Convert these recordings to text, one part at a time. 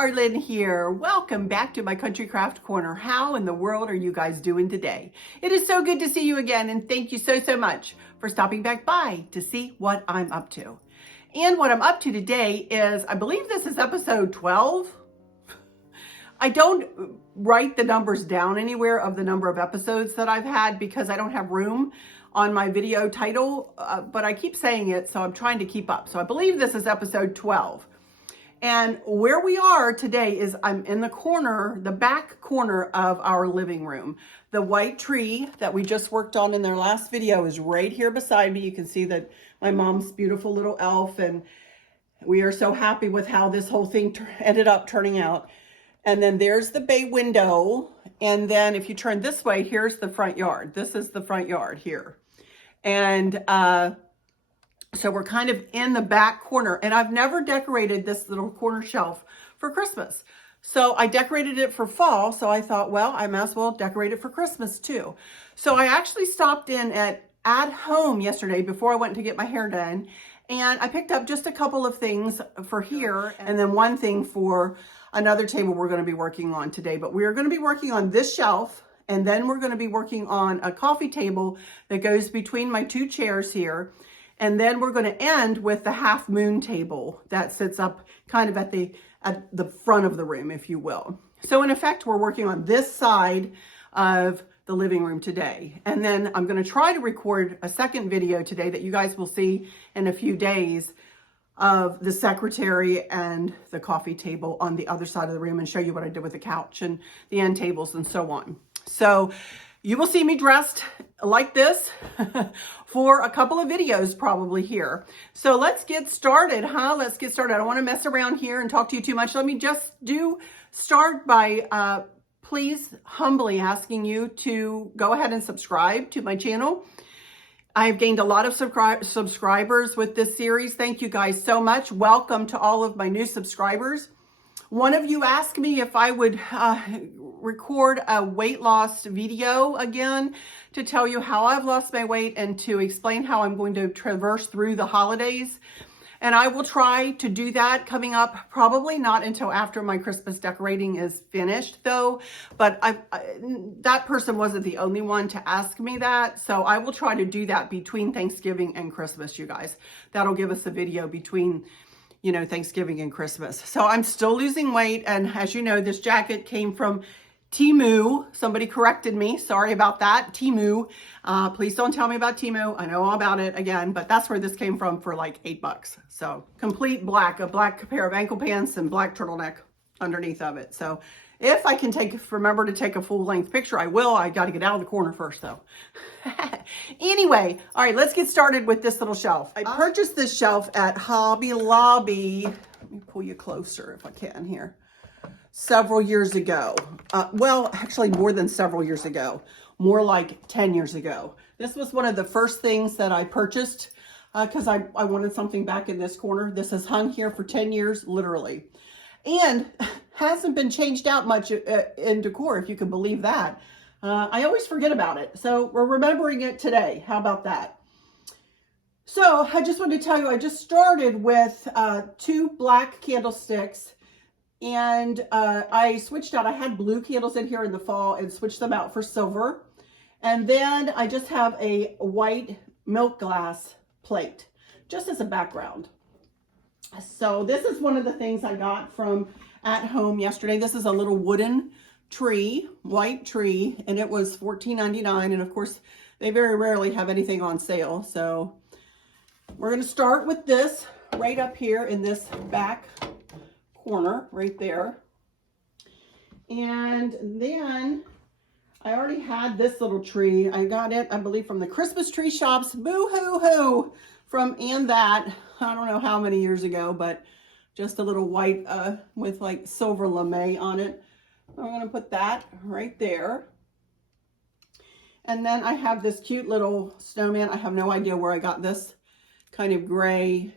Arlen here. Welcome back to my Country Craft Corner. How in the world are you guys doing today? It is so good to see you again, and thank you so much for stopping back by to see what I'm up to. And what I'm up to today is, I believe this is episode 12. I don't write the numbers down anywhere of the number of episodes that I've had because I don't have room on my video title, but I keep saying it, so I'm trying to keep up. So I believe this is episode 12. And where we are today is I'm in the corner, the back corner of our living room. The white tree that we just worked on in their last video is right here beside me. You can see that my mom's beautiful little elf, and we are so happy with how this whole thing ended up turning out. And then there's the bay window. And then if you turn this way, here's the front yard. This is the front yard here. And so we're kind of in the back corner, and I've never decorated this little corner shelf for Christmas. So I decorated it for fall. So I thought, well, I might as well decorate it for Christmas too. So I actually stopped in at home yesterday before I went to get my hair done. And I picked up just a couple of things for here and then one thing for another table we're going to be working on today. But we're going to be working on this shelf, and then we're going to be working on a coffee table that goes between my two chairs here. And then we're going to end with the half moon table that sits up kind of at the front of the room, if you will. So in effect, we're working on this side of the living room today. And then I'm going to try to record a second video today that you guys will see in a few days of the secretary and the coffee table on the other side of the room, and show you what I did with the couch and the end tables and so on. So you will see me dressed like this for a couple of videos probably here. So let's get started, huh? Let's get started. I don't want to mess around here and talk to you too much. Let me just start by please humbly asking you to go ahead and subscribe to my channel. I've gained a lot of subscribers with this series. Thank you guys so much. Welcome to all of my new subscribers. One of you asked me if I would record a weight loss video again to tell you how I've lost my weight and to explain how I'm going to traverse through the holidays. And I will try to do that coming up, probably not until after my Christmas decorating is finished though. But that person wasn't the only one to ask me that. So I will try to do that between Thanksgiving and Christmas, you guys. That'll give us a video between, you know, Thanksgiving and Christmas. So I'm still losing weight. And as you know, this jacket came from Temu. Somebody corrected me. Sorry about that. Temu. Please don't tell me about Temu. I know all about it again, but that's where this came from for like $8. So complete black, a black pair of ankle pants and black turtleneck underneath of it. So if I can remember to take a full length picture, I will. I got to get out of the corner first though. Anyway, all right, let's get started with this little shelf. I purchased this shelf at Hobby Lobby. Let me pull you closer if I can here. Several years ago. Well, actually more than several years ago, more like 10 years ago. This was one of the first things that I purchased because I wanted something back in this corner. This has hung here for 10 years, literally, and hasn't been changed out much in decor, if you can believe that. I always forget about it. So we're remembering it today. How about that? So I just wanted to tell you, I just started with 2 black candlesticks. And I switched out, I had blue candles in here in the fall and switched them out for silver. And then I just have a white milk glass plate, just as a background. So this is one of the things I got from at home yesterday. This is a little wooden tree, white tree, and it was $14.99. And of course, they very rarely have anything on sale. So we're gonna start with this right up here in this back corner right there. And then I already had this little tree. I got it, I believe, from the Christmas tree shops. Boo-hoo-hoo from and that. I don't know how many years ago, but just a little white with like silver lame on it. I'm going to put that right there. And then I have this cute little snowman. I have no idea where I got this kind of gray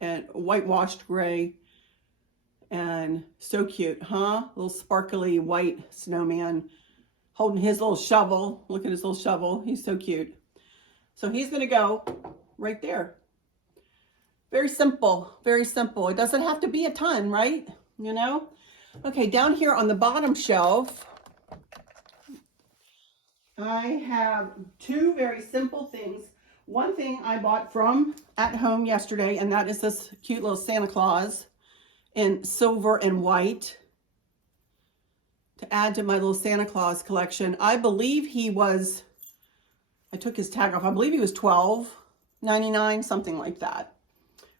and whitewashed gray. And so cute, huh? Little sparkly white snowman holding his little shovel. Look at his little shovel. He's so cute. So he's going to go right there. Very simple, very simple. It doesn't have to be a ton, right? You know? Okay, down here on the bottom shelf, I have two very simple things. One thing I bought from at home yesterday, and that is this cute little Santa Claus in silver and white to add to my little Santa Claus collection. I believe he was, I took his tag off, I believe he was $12.99, something like that.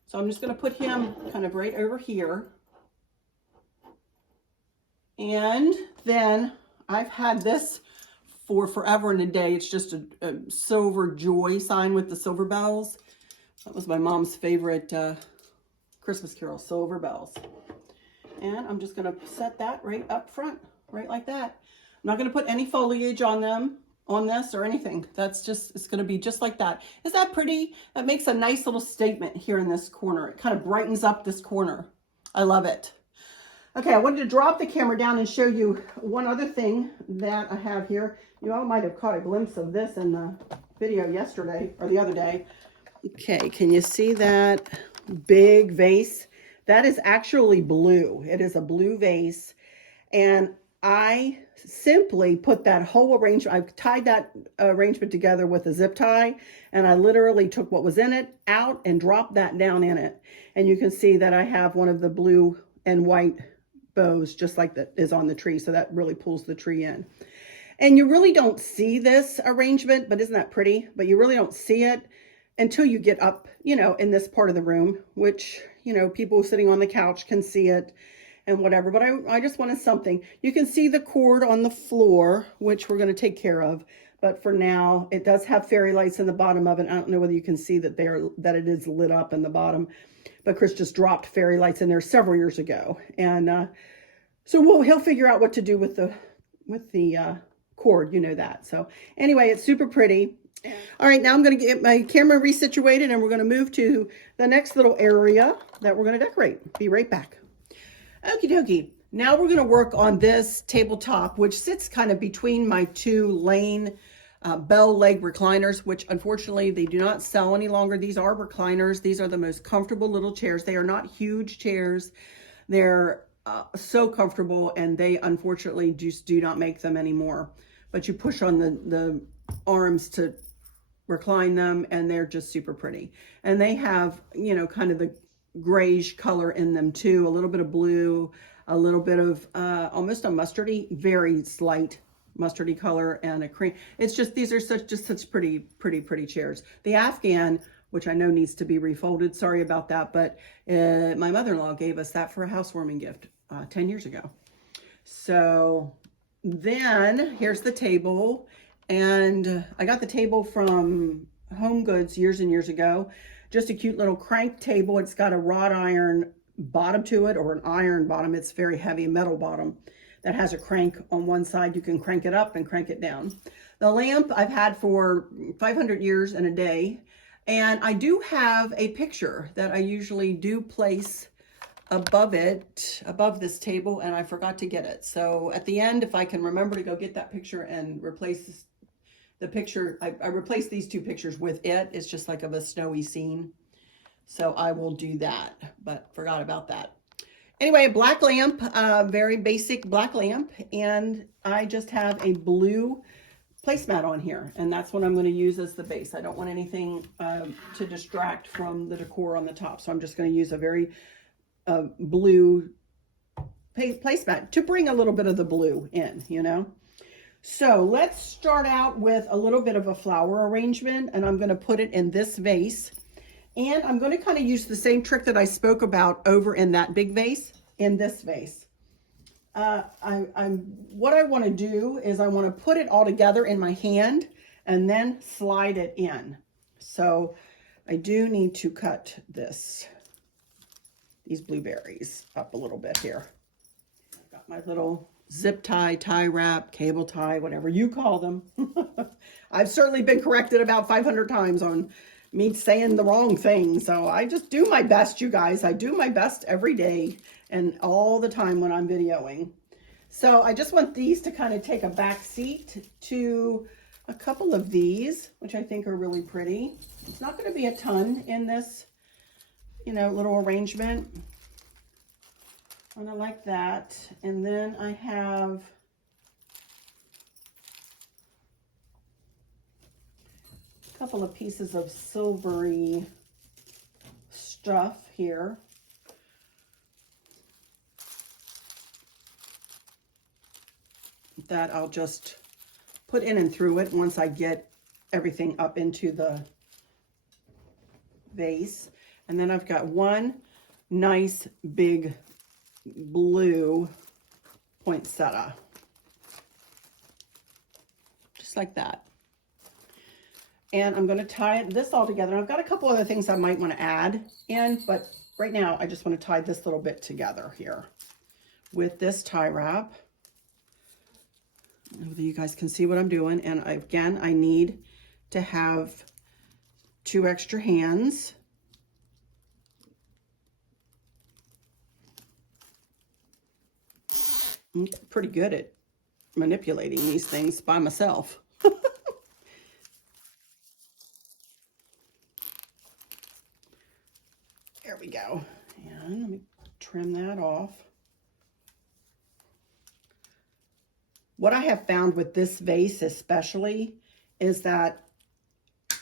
So I'm just going to put him kind of right over here. And then I've had this for forever and a day. It's just a silver joy sign with the silver bells. That was my mom's favorite Christmas carol, silver bells. And I'm just going to set that right up front, right like that. I'm not going to put any foliage on them, on this or anything. That's just, it's going to be just like that. Is that pretty? That makes a nice little statement here in this corner. It kind of brightens up this corner. I love it. Okay, I wanted to drop the camera down and show you one other thing that I have here. You all might have caught a glimpse of this in the video yesterday or the other day. Okay, can you see that big vase? That is actually blue. It is a blue vase. And I simply put that whole arrangement, I've tied that arrangement together with a zip tie, and I literally took what was in it out and dropped that down in it. And you can see that I have one of the blue and white bows just like that is on the tree, so that really pulls the tree in. And you really don't see this arrangement, but isn't that pretty? But you really don't see it until you get up, you know, in this part of the room, which, you know, people sitting on the couch can see it and whatever. But I just wanted something. You can see the cord on the floor, which we're going to take care of. But for now, it does have fairy lights in the bottom of it. I don't know whether you can see that that it is lit up in the bottom. But Chris just dropped fairy lights in there several years ago. And so he'll figure out what to do with the cord, you know that. So anyway, it's super pretty. All right, now I'm going to get my camera resituated and we're going to move to the next little area that we're going to decorate. Be right back. Okie dokie. Now we're going to work on this tabletop, which sits kind of between my two Lane bell leg recliners, which unfortunately they do not sell any longer. These are recliners. These are the most comfortable little chairs. They are not huge chairs. They're so comfortable, and they unfortunately just do not make them anymore. But you push on the arms to recline them, and they're just super pretty. And they have, you know, kind of the grayish color in them too, a little bit of blue, a little bit of almost a mustardy, very slight mustardy color, and a cream. It's just, these are such pretty chairs. The Afghan, which I know needs to be refolded, sorry about that, but my mother-in-law gave us that for a housewarming gift 10 years ago. So then here's the table, and I got the table from Home Goods years and years ago. Just a cute little crank table. It's got a wrought iron bottom to it, or an iron bottom. It's very heavy, metal bottom that has a crank on one side. You can crank it up and crank it down. The lamp I've had for 500 years and a day. And I do have a picture that I usually do place above it, above this table, and I forgot to get it. So at the end, if I can remember to go get that picture and replace the picture, I replaced these two pictures with it. It's just like of a snowy scene. So I will do that, but forgot about that. Anyway, a black lamp, very basic black lamp, and I just have a blue placemat on here, and that's what I'm going to use as the base. I don't want anything to distract from the decor on the top, so I'm just going to use a very blue placemat to bring a little bit of the blue in, you know. So let's start out with a little bit of a flower arrangement, and I'm going to put it in this vase. And I'm going to kind of use the same trick that I spoke about over in that big vase, in this vase. What I want to do is I want to put it all together in my hand and then slide it in. So I do need to cut these blueberries up a little bit here. I've got my little zip tie, tie wrap, cable tie, whatever you call them. I've certainly been corrected about 500 times on me saying the wrong thing. So I just do my best, you guys. I do my best every day and all the time when I'm videoing. So I just want these to kind of take a back seat to a couple of these, which I think are really pretty. It's not going to be a ton in this, you know, little arrangement. And I like that. And then I have a couple of pieces of silvery stuff here. That I'll just put in and through it once I get everything up into the vase. And then I've got one nice big blue poinsettia, just like that. And I'm going to tie this all together. I've got a couple other things I might want to add in, but right now I just want to tie this little bit together here with this tie wrap. Whether you guys can see what I'm doing. And again, I need to have 2 extra hands. I'm pretty good at manipulating these things by myself. There we go. And let me trim that off. What I have found with this vase especially is that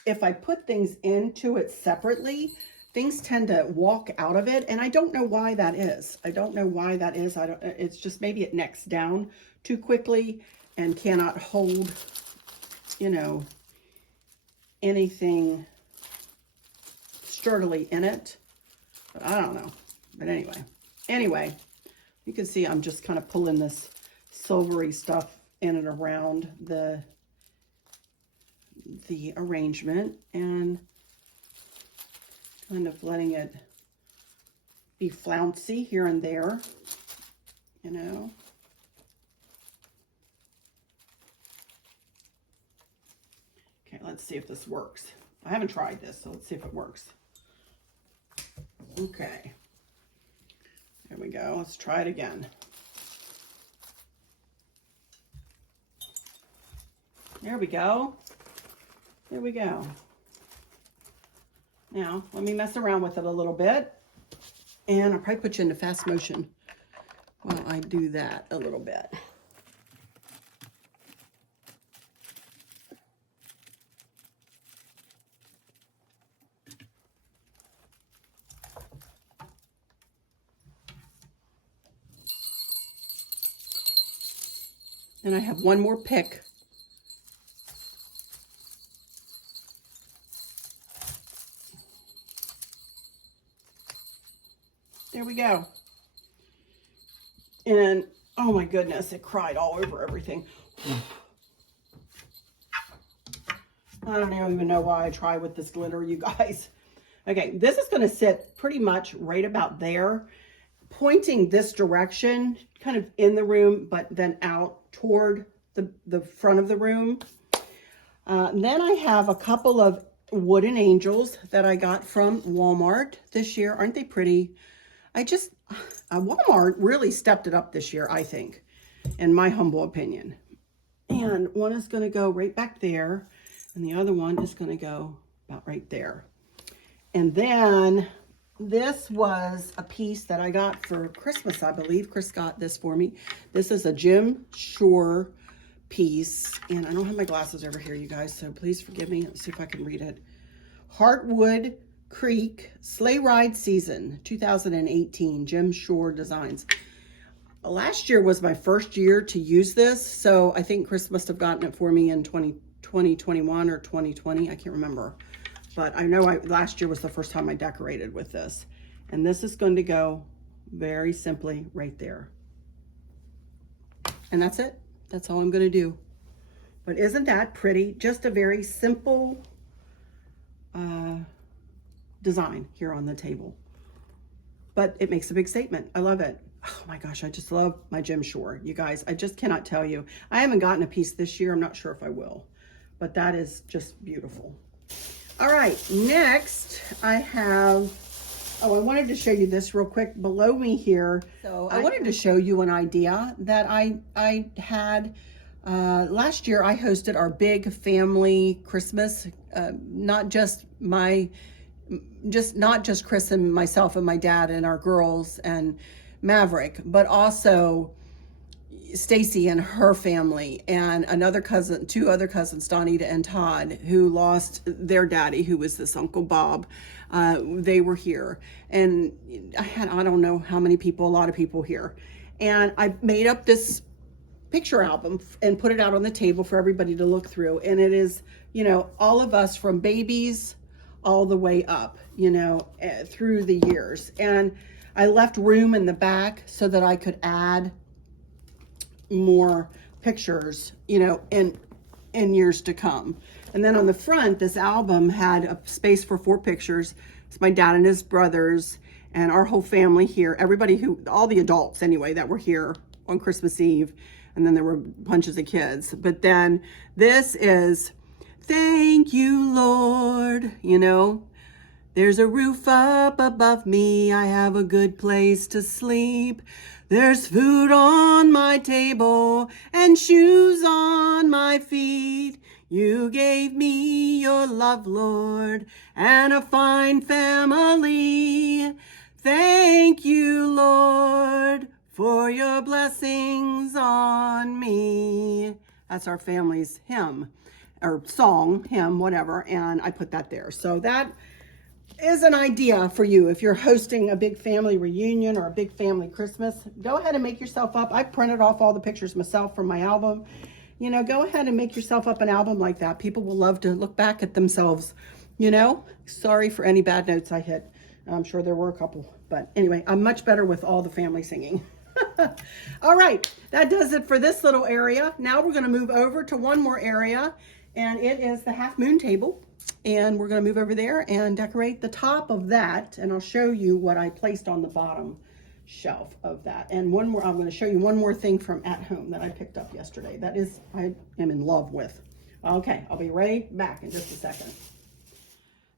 if I put things into it separately, things tend to walk out of it, and I don't know why that is. I don't know why that is. It's just maybe it necks down too quickly and cannot hold, you know, anything sturdily in it. But I don't know. But anyway, you can see I'm just kind of pulling this silvery stuff in and around the arrangement and kind of letting it be flouncy here and there, you know. Okay, let's see if this works. I haven't tried this, so let's see if it works. Okay, there we go. Let's try it again. There we go. There we go. Now, let me mess around with it a little bit. And I'll probably put you into fast motion while I do that a little bit. And I have one more pick. There we go. And oh my goodness, it cried all over everything. I don't even know why I try with this glitter, you guys. Okay, this is going to sit pretty much right about there, pointing this direction, kind of in the room, but then out toward the front of the room. Then I have a couple of wooden angels that I got from Walmart this year. Aren't they pretty? Walmart really stepped it up this year, I think, in my humble opinion. And one is going to go right back there, and the other one is going to go about right there. And then this was a piece that I got for Christmas, I believe. Chris got this for me. This is a Jim Shore piece, and I don't have my glasses over here, you guys, so please forgive me. Let's see if I can read it. Heartwood Creek Sleigh Ride Season 2018, Jim Shore Designs. Last year was my first year to use this, so I think Chris must have gotten it for me in 2021 or 2020. I can't remember, but I know last year was the first time I decorated with this. And this is going to go very simply right there. And that's it. That's all I'm going to do. But isn't that pretty? Just a very simple design here on the table, but it makes a big statement. I love it. Oh my gosh, I just love my Jim Shore, you guys. I just cannot tell you. I haven't gotten a piece this year. I'm not sure if I will, but that is just beautiful. All right, next I have, I wanted to show you this real quick below me here. So I wanted to show you an idea that I had last year. I hosted our big family Christmas, not just Chris and myself and my dad and our girls, Maverick, but also Stacy and her family, and another cousin, two other cousins, Donita and Todd, who lost their daddy, who was this Uncle Bob. They were here, and I don't know how many people, a lot of people here. And I made up this picture album and put it out on the table for everybody to look through. And it is, you know, all of us from babies all the way up, you know, through the years. And I left room in the back so that I could add more pictures, you know, in years to come. And then on the front, this album had a space for 4 pictures. It's my dad and his brothers and our whole family here. Everybody all the adults anyway, that were here on Christmas Eve. And then there were bunches of kids. But then this is, thank you, Lord, you know. There's a roof up above me. I have a good place to sleep. There's food on my table and shoes on my feet. You gave me your love, Lord, and a fine family. Thank you, Lord, for your blessings on me. That's our family's hymn, or song, hymn, whatever, and I put that there. So that is an idea for you. If you're hosting a big family reunion or a big family Christmas, go ahead and make yourself up. I printed off all the pictures myself from my album. You know, go ahead and make yourself up an album like that. People will love to look back at themselves, you know. Sorry for any bad notes I hit. I'm sure there were a couple, but anyway, I'm much better with all the family singing. All right, that does it for this little area. Now we're going to move over to one more area, and it is the half moon table. And we're going to move over there and decorate the top of that. And I'll show you what I placed on the bottom shelf of that. And one more, I'm going to show you one more thing from at home that I picked up yesterday. That is, I am in love with. Okay, I'll be right back in just a second.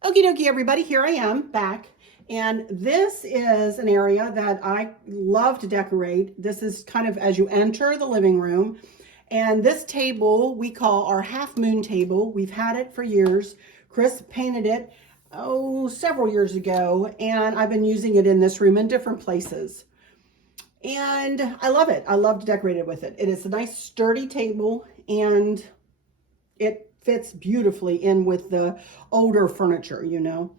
Okie dokie, everybody, here I am back. And this is an area that I love to decorate. This is kind of as you enter the living room. And this table we call our half moon table. We've had it for years. Chris painted it, several years ago, and I've been using it in this room in different places. And I love it. I love to decorate it with it. It is a nice sturdy table, and it fits beautifully in with the older furniture, you know.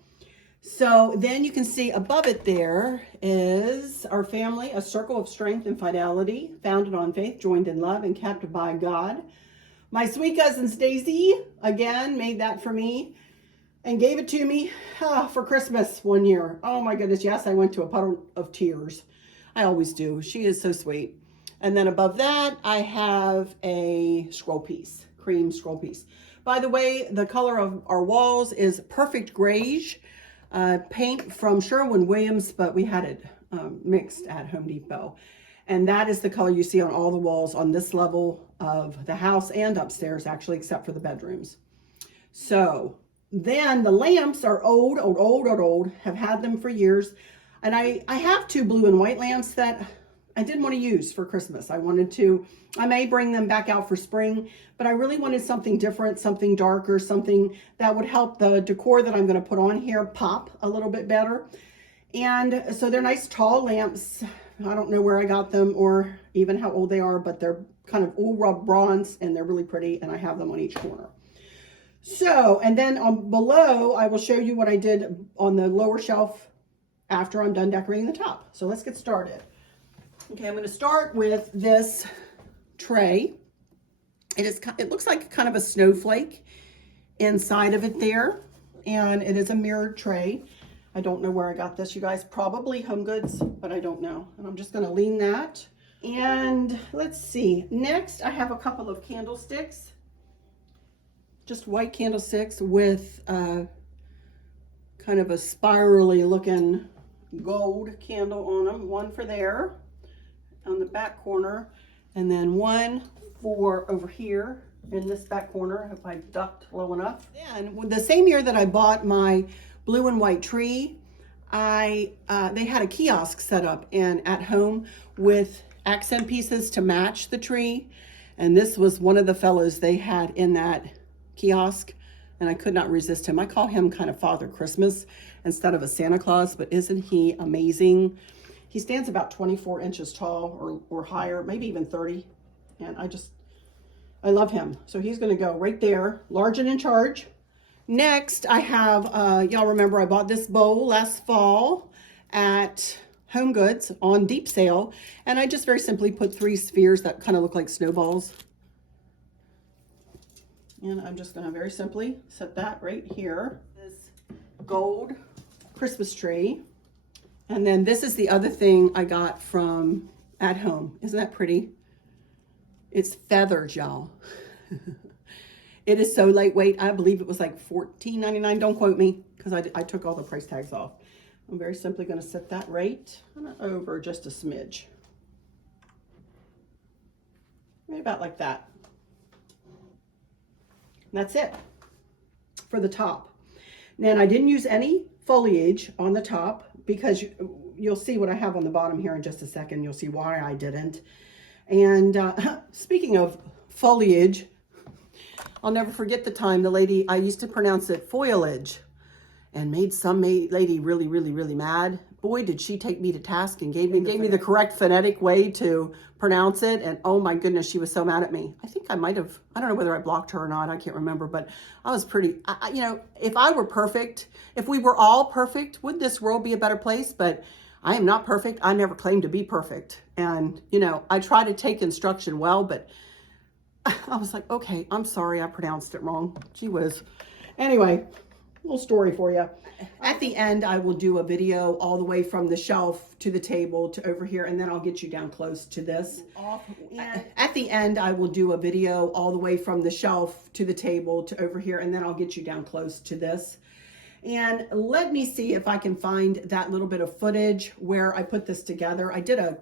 So then you can see above it there is our family, a circle of strength and fidelity, founded on faith, joined in love, and kept by God. My sweet cousin Stacy, again, made that for me and gave it to me for Christmas one year. Oh my goodness, yes, I went to a puddle of tears. I always do. She is so sweet. And then above that, I have a scroll piece, cream scroll piece. By the way, the color of our walls is perfect grayish. Paint from Sherwin-Williams, but we had it mixed at Home Depot. And that is the color you see on all the walls on this level of the house and upstairs, actually, except for the bedrooms. So then the lamps are old, have had them for years. And I have 2 blue and white lamps that I didn't want to use for Christmas. I may bring them back out for spring, but I really wanted something different, something darker, something that would help the decor that I'm going to put on here pop a little bit better. And so they're nice tall lamps. I don't know where I got them or even how old they are, but they're kind of all rub bronze and they're really pretty, and I have them on each corner. So, and then below, I will show you what I did on the lower shelf after I'm done decorating the top. So let's get started. Okay, I'm going to start with this tray. It looks like kind of a snowflake inside of it there, and it is a mirrored tray. I don't know where I got this, you guys. Probably Home Goods, but I don't know. And I'm just going to lean that. And let's see. Next, I have a couple of candlesticks. Just white candlesticks with kind of a spirally looking gold candle on them. One for there on the back corner, and then one for over here in this back corner if I ducked low enough. And the same year that I bought my blue and white tree, they had a kiosk set up at home with accent pieces to match the tree, and this was one of the fellows they had in that kiosk, and I could not resist him. I call him kind of Father Christmas instead of a Santa Claus, but isn't he amazing? He stands about 24 inches tall or higher, maybe even 30. And I love him. So he's going to go right there, large and in charge. Next, I have, y'all remember I bought this bowl last fall at Home Goods on deep sale. And I just very simply put 3 spheres that kind of look like snowballs. And I'm just going to very simply set that right here. This gold Christmas tree. And then this is the other thing I got from At Home. Isn't that pretty? It's feathered, y'all. It is so lightweight. I believe it was like $14.99. Don't quote me, because I took all the price tags off. I'm very simply going to set that right over just a smidge. Right about like that. And that's it for the top. Now, I didn't use any foliage on the top because you'll see what I have on the bottom here in just a second. You'll see why I didn't. And speaking of foliage, I'll never forget the time the lady, I used to pronounce it foliage, and made some lady really, really, really mad. Boy, did she take me to task and gave me the correct phonetic way to pronounce it. And oh my goodness, she was so mad at me. I think I might have, I don't know whether I blocked her or not. I can't remember, but I was pretty, you know, if I were perfect, if we were all perfect, would this world be a better place? But I am not perfect. I never claimed to be perfect. And, you know, I try to take instruction well, but I was like, okay, I'm sorry I pronounced it wrong. Gee whiz. Anyway, little story for you. At the end, I will do a video all the way from the shelf to the table to over here, and then I'll get you down close to this. At the end, I will do a video all the way from the shelf to the table to over here, and then I'll get you down close to this. And let me see if I can find that little bit of footage where I put this together. I did a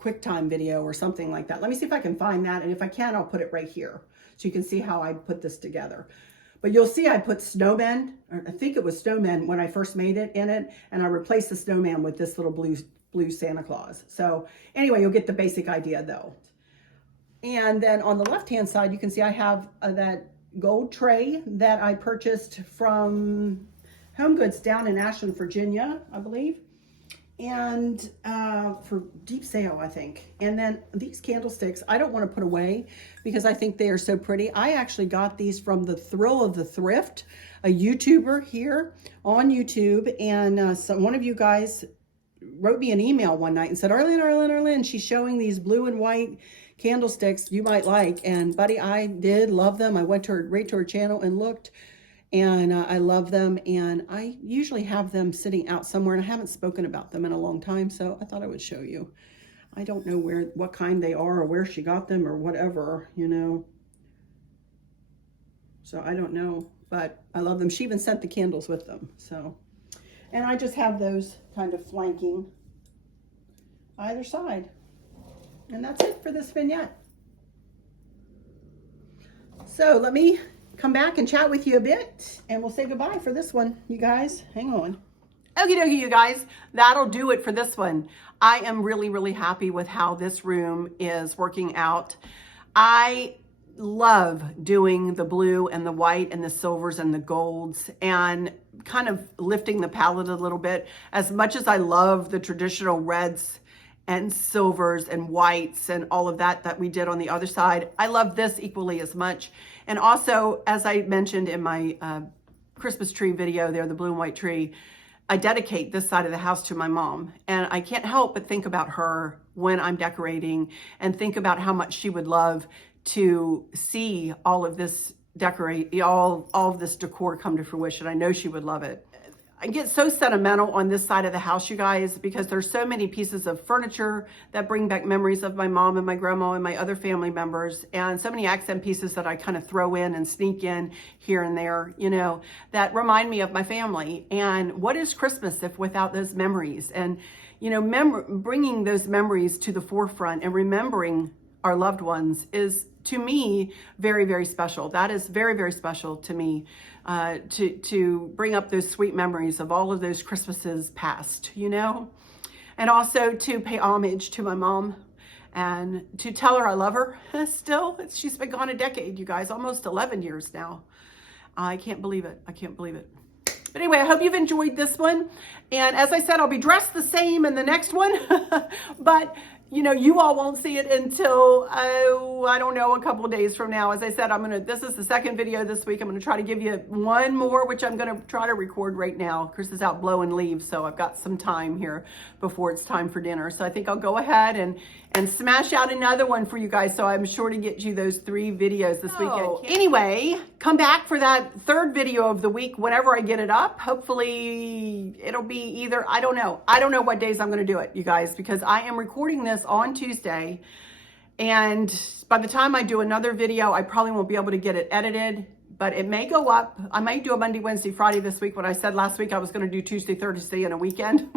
QuickTime video or something like that. Let me see if I can find that. And if I can, I'll put it right here so you can see how I put this together. But you'll see I put snowmen, or I think it was snowmen when I first made it in it. And I replaced the snowman with this little blue Santa Claus. So anyway, you'll get the basic idea though. And then on the left-hand side, you can see I have that gold tray that I purchased from Home Goods down in Ashland, Virginia, I believe. And for deep sale, I think. And then these candlesticks, I don't want to put away because I think they are so pretty. I actually got these from the Thrill of the Thrift, a YouTuber here on YouTube. And one of you guys wrote me an email one night and said, Arlene, she's showing these blue and white candlesticks you might like. And buddy, I did love them. I went right to her channel and looked. And I love them, and I usually have them sitting out somewhere, and I haven't spoken about them in a long time, so I thought I would show you. I don't know what kind they are or where she got them or whatever, you know. So I don't know, but I love them. She even sent the candles with them, so. And I just have those kind of flanking either side. And that's it for this vignette. So let me come back and chat with you a bit, and we'll say goodbye for this one, you guys. Hang on. Okie dokie, you guys. That'll do it for this one. I am really, really happy with how this room is working out. I love doing the blue and the white and the silvers and the golds and kind of lifting the palette a little bit. As much as I love the traditional reds and silvers and whites and all of that we did on the other side, I love this equally as much. And also, as I mentioned in my Christmas tree video there, the blue and white tree, I dedicate this side of the house to my mom. And I can't help but think about her when I'm decorating and think about how much she would love to see all of this all of this decor come to fruition. I know she would love it. I get so sentimental on this side of the house, you guys, because there's so many pieces of furniture that bring back memories of my mom and my grandma and my other family members, and so many accent pieces that I kind of throw in and sneak in here and there, you know, that remind me of my family. And what is Christmas if without those memories? And, you know, bringing those memories to the forefront and remembering our loved ones is, to me, very, very special. That is very, very special to me, to bring up those sweet memories of all of those Christmases past, you know, and also to pay homage to my mom and to tell her I love her still. She's been gone a decade, you guys, almost 11 years now. I can't believe it. I can't believe it. But anyway, I hope you've enjoyed this one. And as I said, I'll be dressed the same in the next one. But, you know, you all won't see it until, I don't know, a couple of days from now. As I said, this is the second video this week. I'm going to try to give you one more, which I'm going to try to record right now. Chris is out blowing leaves, so I've got some time here before it's time for dinner. So I think I'll go ahead and smash out another one for you guys. So I'm sure to get you those 3 videos this weekend. Anyway, come back for that third video of the week whenever I get it up. Hopefully it'll be either, I don't know what days I'm going to do it, you guys, because I am recording this on Tuesday. And by the time I do another video, I probably won't be able to get it edited, but it may go up. I might do a Monday, Wednesday, Friday this week. When I said last week I was going to do Tuesday, Thursday, and a weekend.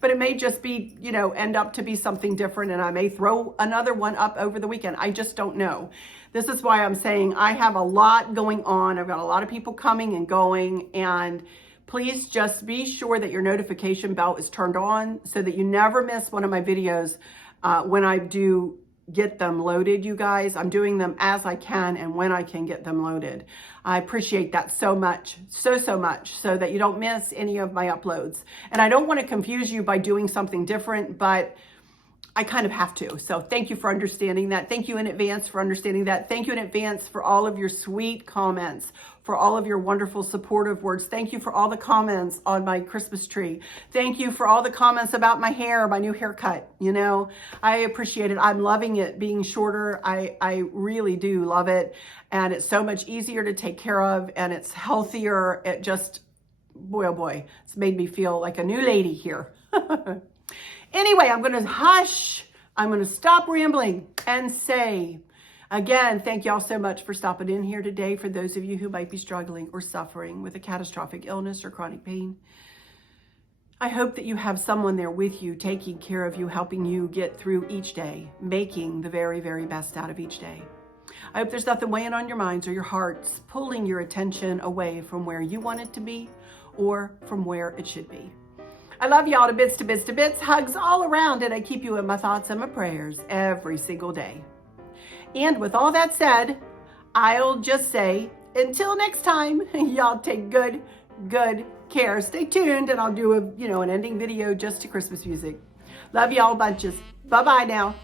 But it may just be, you know, end up to be something different, and I may throw another one up over the weekend. I just don't know. This is why I'm saying I have a lot going on. I've got a lot of people coming and going, and please just be sure that your notification bell is turned on so that you never miss one of my videos when I do get them loaded, you guys. I'm doing them as I can and when I can get them loaded. I appreciate that so much, so much, so that you don't miss any of my uploads. And I don't want to confuse you by doing something different, but I kind of have to. So thank you for understanding that. Thank you in advance for understanding that. Thank you in advance for all of your sweet comments, for all of your wonderful supportive words. Thank you for all the comments on my Christmas tree. Thank you for all the comments about my hair, my new haircut. You know, I appreciate it. I'm loving it being shorter. I really do love it. And it's so much easier to take care of, and it's healthier. It just, boy, oh boy, it's made me feel like a new lady here. Anyway, I'm going to hush. I'm going to stop rambling and say, again, thank y'all so much for stopping in here today. For those of you who might be struggling or suffering with a catastrophic illness or chronic pain, I hope that you have someone there with you, taking care of you, helping you get through each day, making the very, very best out of each day. I hope there's nothing weighing on your minds or your hearts, pulling your attention away from where you want it to be or from where it should be. I love y'all to bits, to bits, to bits. Hugs all around, and I keep you in my thoughts and my prayers every single day. And with all that said, I'll just say, until next time, y'all take good care. Stay tuned, and I'll do an ending video just to Christmas music. Love y'all bunches. Bye-bye now.